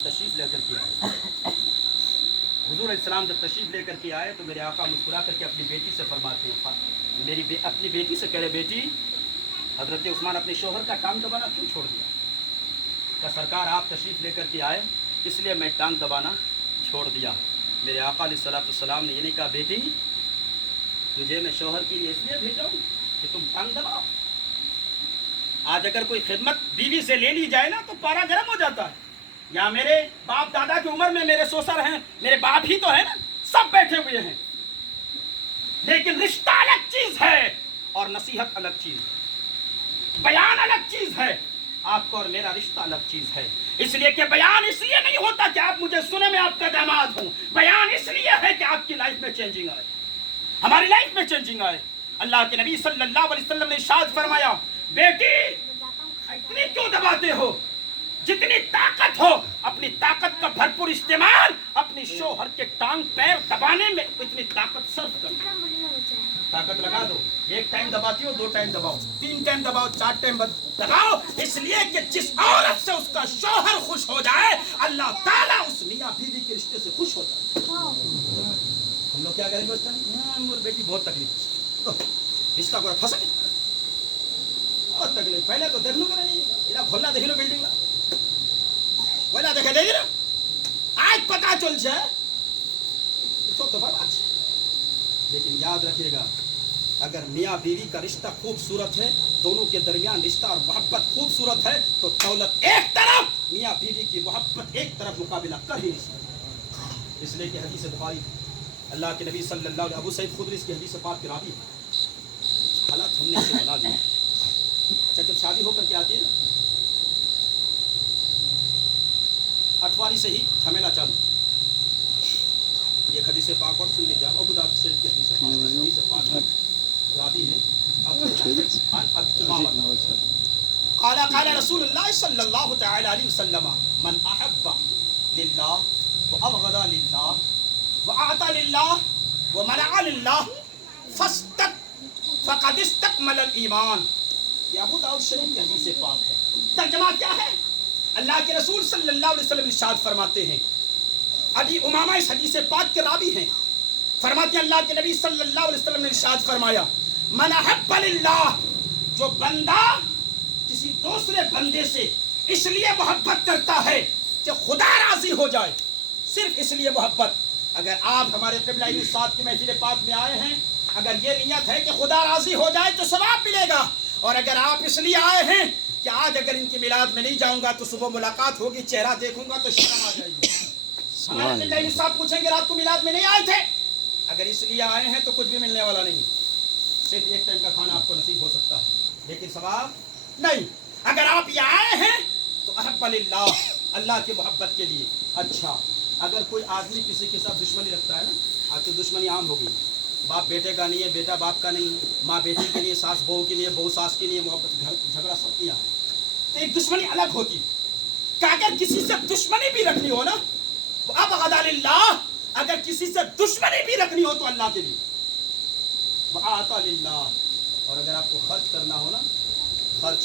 तशरीफ़ लेकर के आए। हुज़ूर अलैहिस्सलाम जब तशरीफ़ लेकर के आए तो मेरे आका मुस्कुरा करके अपनी बेटी से फरमाते हैं, अपनी बेटी से कह रहे, बेटी हज़रत उस्मान अपने शोहर का टांग दबाना क्यों छोड़ दिया? क्या सरकार आप तशरीफ़ लेकर के आए इसलिए मैं टांग दबाना छोड़ दिया। मेरे आका अलैहिस्सलाम ने ये नहीं कहा, बेटी तुझे मैं शोहर के लिए इसलिए भेजा हूँ कि तुम टांग दबाओ। आज अगर कोई खिदमत बीवी से ले ली जाए ना तो पारा गर्म हो जाता है। या मेरे बाप दादा की उम्र में मेरे ससुर हैं, मेरे बाप ही तो है ना, सब बैठे हुए हैं, लेकिन रिश्ता अलग चीज है और नसीहत अलग चीज है, बयान अलग चीज है। आपका और मेरा रिश्ता अलग चीज है। इसलिए कि बयान इसलिए नहीं होता कि आप मुझे सुने मैं आपका दामाद हूं, बयान इसलिए है कि आपकी लाइफ में चेंजिंग आए, हमारी लाइफ में चेंजिंग आए। अल्लाह के नबी सल्लल्लाहु अलैहि वसल्लम ने इरशाद फरमाया, बेटी इतनी क्यों दबाते हो? जितनी ताकत हो अपनी ताकत का भरपूर इस्तेमाल अपनी शोहर के टांग पैर दबाने में इतनी ताकत सर्व करो। ताकत लगा दो, एक टाइम दबाती हो, 2 टाइम दबाओ, 3 टाइम दबाओ, 4 टाइम दबाओ, इसलिए कि जिस औरत से उसका शोहर खुश हो जाए अल्लाह ताला उस मियां बीवी के रिश्ते से खुश हो जाए। हम लोग क्या करेंगे उस टाइम? मोर बेटी बहुत तकलीफ, रिश्ता को फंसा बहुत तकलीफ। पहले तो देख लो नहीं खोलना देख लो बिल्डिंग ला बोला देखे देगी ना, आज पता चल जाए तो बर्बाद। लेकिन याद रखिएगा, अगर मियाँ बीवी का रिश्ता खूबसूरत है, दोनों के दरमियान रिश्ता और मोहब्बत खूबसूरत है, तो दौलत एक तरफ, मियाँ बीवी की मोहब्बत एक तरफ मुकाबला कर ही नहीं सकती। इसलिए कि हदीस बुखारी अल्लाह के नबी सल्लल्लाहु अलैहि अबू सईद खुदरी की हदीस पाक की रावी है। हालात हमने से बना दिया। अच्छा, जब शादी होकर के आती है ना, अठवारी से ही झमेला चालू। ये हदीस पाक और सुन लीजिए, अबू दाऊद शरीफ की हदीस पाक रावी है। क़ाला क़ाला रसूलुल्लाह सल्लल्लाहु तआला अलैहि वसल्लम, मन अहब्बा लिल्लाह व अबग़दा लिल्लाह व अअता लिल्लाह व मनअ लिल्लाह फ़क़द इस्तकमल ईमान। ये अबू दाऊद शरीफ की हदीस पाक है। तर्जुमा क्या है? अल्लाह के रसूल सल्लल्लाहु अलैहि वसल्लम इरशाद फरमाते हैं, अबी उमामा इस हदीस पाक के रावी हैं, फरमाते हैं अल्लाह के नबी सल्लल्लाहु अलैहि वसल्लम ने इरशाद फरमाया, मन अहब्बा लिल्लाह, जो बंदा किसी दूसरे बंदे से इसलिए मोहब्बत करता है कि खुदा राजी हो जाए, सिर्फ इसलिए मोहब्बत। अगर आप हमारे क़िबला साथ की महफिल पाक में आए हैं, अगर ये नियत है कि खुदा राजी हो जाए तो सवाब मिलेगा, और अगर आप इसलिए आए हैं कि आज अगर इनकी मिलाद में नहीं जाऊंगा तो सुबह मुलाकात होगी, चेहरा देखूंगा तो शर्म आ जाएगी। हमारे क़िबला साहब पूछेंगे रात को मिलाद में नहीं आए थे? अगर इसलिए आए हैं तो कुछ भी मिलने वाला नहीं, सिर्फ एक टाइम का खाना आपको नसीब हो सकता है, लेकिन सवाब नहीं। अगर आप ये आए हैं तो अहब्बा लिल्लाह, अल्लाह की मोहब्बत के लिए। अच्छा, अगर कोई आदमी किसी के साथ दुश्मनी रखता है ना, आज तो दुश्मनी आम हो गई, बाप बेटे का नहीं है, बेटा बाप का नहीं, माँ बेटी के लिए, सास बहू के लिए, बहू सास के लिए, मोहब्बत घर झगड़ा सब किया है, तो एक दुश्मनी अलग होती। अगर किसी से दुश्मनी भी रखनी हो ना, वो अबग़दा लिल्लाह, अगर किसी से दुश्मनी भी रखनी हो तो अल्लाह के लिए, व अअता लिल्लाह, और अगर आपको खर्च करना हो ना, खर्च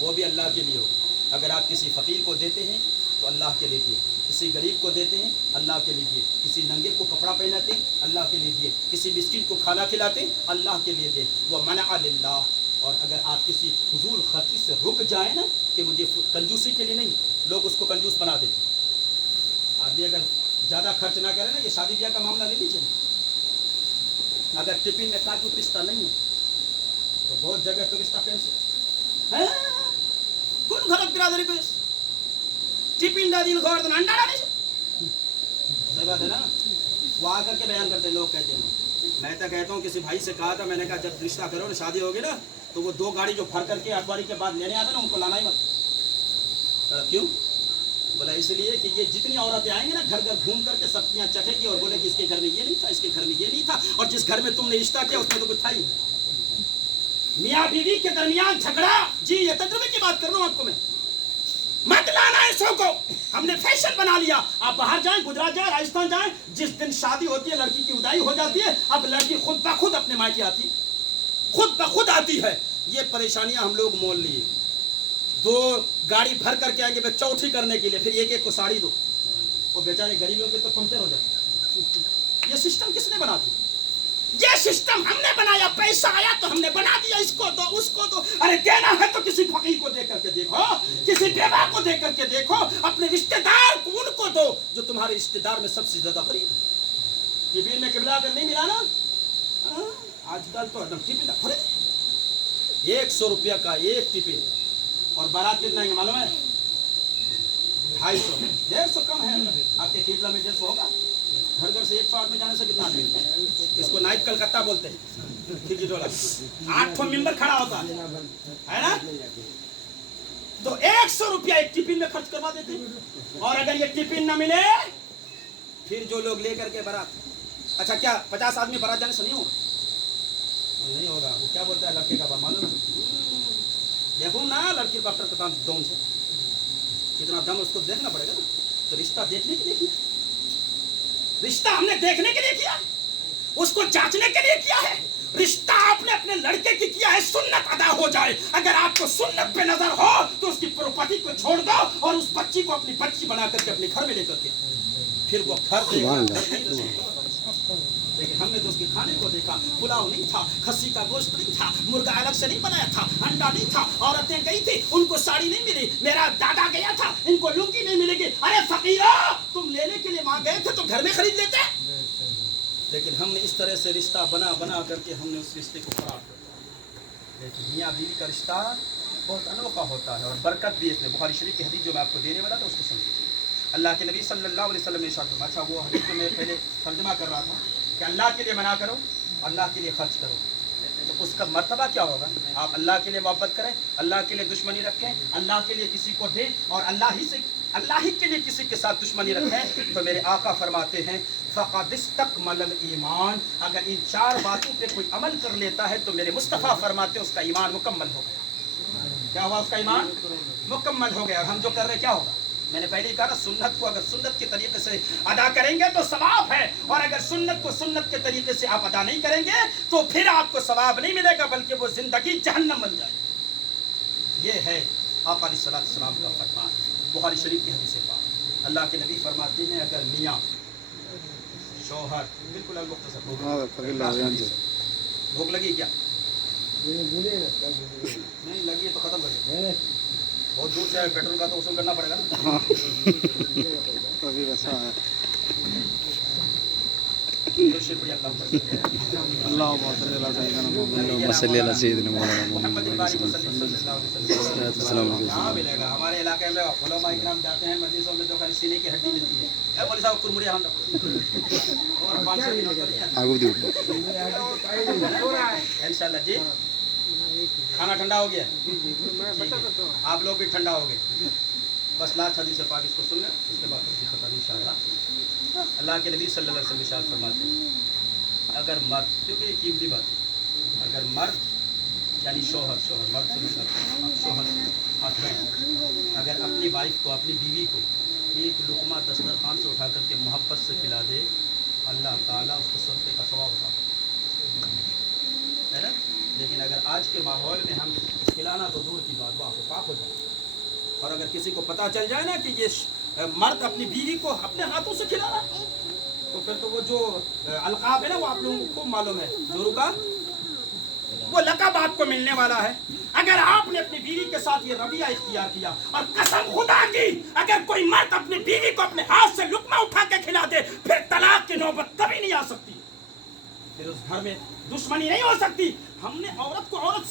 वो भी अल्लाह के लिए हो। अगर आप किसी फ़कीर को देते हैं तो अल्लाह के लिए दिए, किसी गरीब को देते हैं अल्लाह के लिए दिए, किसी नंगे को कपड़ा पहनाते हैं अल्लाह के लिए दिए, किसी मिस्किन को खाना खिलाते हैं अल्लाह के लिए दे, वह मनअ लिल्लाह। और अगर आप किसी फजूल खर्ची से रुक जाए ना, कि मुझे कंजूसी के लिए नहीं, लोग उसको कंजूस बना देते। आदमी अगर ज़्यादा खर्च ना करे ना, ये शादी ब्याह का मामला ले लीजिए, अगर टिफिन में काजू पिस्ता नहीं है तो बहुत जगह तो रिश्ता कैंसिल है। कौन घरत बिरादरी को टिफिन का दिल खोर अंडा डाले, सही बात है ना। वो आकर के बयान करते लोग, कहते हैं, मैं तो कहता हूँ किसी भाई से कहा था, मैंने कहा जब रिश्ता करो ना, शादी होगी ना, तो वो 2 गाड़ी जो भर करके अठवारी के बाद लेने आता ना, उनको लाना ही मत। क्यों? बोला इसलिए कि ये जितनी औरतें आएंगी ना, घर घर घूम करके सब्जियां चखेंगी और बोले कि इसके घर में ये नहीं था, इसके घर में ये नहीं था, और जिस घर में तुमने रिश्ता किया उसमें तो कुछ था ही। मियाँ बीवी के दरमियान झगड़ा, जी ये तजुर्बे की बात कर रहा हूँ आपको मैं, मत लाना ऐसों को, हमने फैशन बना लिया। आप बाहर जाएं, गुजरात जाएं, राजस्थान जाएं, जिस दिन शादी होती है लड़की की उदाई हो जाती है, अब लड़की खुद ब खुद अपने मायके आती है, खुद ब खुद आती है। ये परेशानियां हम लोग मोल लिए। 2 गाड़ी भर करके आएंगे मैं चौथी करने के लिए, फिर एक एक को साड़ी दो, और बेचारे गरीबों के तो पंचर हो जाए। ये सिस्टम किसने बना दिया? ये सिस्टम हमने बनाया, पैसा आया तो हमने बना दिया, इसको दो उसको दो। अरे देना है तो किसी फकीर को दे करके देखो, किसी बेवा को दे करके देखो, अपने रिश्तेदार को उनको दो जो तुम्हारे रिश्तेदार में सबसे ज्यादा गरीब है। टिफिन में किबला अगर नहीं मिला ना, आजकल तो एकदम टिफिन अरे 100 रुपया का एक टिफिन, और बारात कितना है मालूम है? 250, 150 कम है। आपके केरला में 150 होगा। घर घर से 100 आदमी जाने से कितना आदमी? इसको नाइट कलकत्ता बोलते हैं। 8 मेंबर खड़ा होता है ना, तो 100 रुपया एक टिफिन में खर्च करवा देते हैं। और अगर ये टिफिन न मिले, फिर जो लोग लेकर के बारात, अच्छा क्या 50 आदमी बारात जाने से नहीं होगा? नहीं होगा। वो क्या बोलता है लड़के का बाप मालूम? देखो ना लड़की डॉक्टर का दम से कितना दम, उसको देखना पड़ेगा ना। तो रिश्ता देखने के लिए किया, रिश्ता हमने देखने के लिए किया, उसको जांचने के लिए किया है। रिश्ता आपने अपने लड़के की किया है, सुन्नत अदा हो जाए। अगर आपको सुन्नत पे नजर हो तो उसकी प्रॉपर्टी को छोड़ दो और उस बच्ची को अपनी बच्ची बना करके अपने घर में लेकर के, फिर वो घर लेकिन हमने तो उसके खाने को देखा, पुलाव नहीं था, खस्सी का गोश्त नहीं था, मुर्गा अलग से नहीं बनाया था, अंडा नहीं था। औरतें गई थी, उनको साड़ी नहीं मिली, मेरा दादा गया था, इनको लुंगी नहीं मिलेगी। अरे फकीरा, तुम लेने के लिए वहां गए थे तो घर में खरीद लेते। लेकिन हमने इस तरह से रिश्ता बना बना करके हमने उस रिश्ते को खराब कर दिया। लेकिन मियाँ बीवी का रिश्ता बहुत अनोखा होता है और बरकत भी इसमें। बुखारी शरीफ की हदीस जो मैं आपको देने वाला था उसको सुनिए। अल्लाह के नबी सल्लल्लाहु अलैहि वसल्लम ने इरशाद फरमाया, अच्छा वो हदीस को मैं पहले तर्जुमा कर रहा था कि अल्लाह के लिए मना करो, अल्लाह के लिए खर्च करो, तो उसका मर्तबा क्या होगा? आप अल्लाह के लिए मोहब्बत करें, अल्लाह के लिए दुश्मनी रखें, अल्लाह के लिए किसी को दें और अल्लाह ही के लिए किसी के साथ दुश्मनी रखें, तो मेरे आका फरमाते हैं फ़क़द इस्तकमलल ईमान। अगर इन 4 बातों पे कोई अमल कर लेता है तो मेरे मुस्तफ़ा फरमाते उसका ईमान मुकम्मल हो गया। क्या हुआ? उसका ईमान मुकम्मल हो गया। और हम जो कर रहे क्या होगा? मैंने पहले ही कहा ना, सुन्नत को अगर सुन्नत के तरीके से अदा करेंगे तो सवाब है, और अगर सुन्नत को सुन्नत के तरीके से आप अदा नहीं करेंगे तो फिर आपको सवाब नहीं मिलेगा, बल्कि वो जिंदगी जहन्नम बन जाएगी। ये है आका अलैहिस्सलाम का फरमान, बुखारी शरीफ की हदीस पाक। अल्लाह के नबी फरमाते हैं अगर मियाँ शौहर, बिल्कुल भूख लगी क्या? नहीं लगी तो खत्म कर दे, बहुत दूर से पेट्रोल का तो वसूल करना पड़ेगा ना। अभी अच्छा है। हमारे इलाके में उलमा इकराम जाते हैं मजलिसों में तो खाली सीने की हड्डी मिलती है। बोले साहब कुरमुरिया हम इंशाल्लाह जी। खाना ठंडा हो गया, आप लोग भी ठंडा हो गए। बस लास्ट हदीस पाक इसको सुन लें, उसके बाद पता नहीं इंशाअल्लाह। अल्लाह के नबी सल्लल्लाहु अलैहि वसल्लम इरशाद फरमाते हैं अगर मर्द, क्योंकि ये कीमती बात, अगर मर्द यानी शौहर मर्द से शौहर हस्बैंड अगर अपनी वाइफ को, अपनी बीवी को एक लुकमा दस्तरखान से उठा करके मोहब्बत से खिला दे, अल्लाह ताला उसको सदक़े का सवाब उठाता है ना। लेकिन अगर आज के माहौल में हम खिलाना तो दूर की बात, वाह पाक हो जाए। और अगर किसी को पता चल जाए ना कि ये मर्द अपनी बीवी को अपने हाथों से खिला रहा है, तो फिर तो वो जो अलकाब है ना, वो आप लोगों को खूब मालूम है, जोरू का वो लक़ब आपको मिलने वाला है। अगर आपने अपनी बीवी के साथ ये रवैया इख्तियार किया, और कसम खुदा की अगर कोई मर्द अपनी बीवी को अपने हाथ से लुकमा उठा के खिला दे, फिर तलाक की नौबत कभी नहीं आ सकती, फिर उस घर में दुश्मनी नहीं हो सकती। हमने औरत को औरत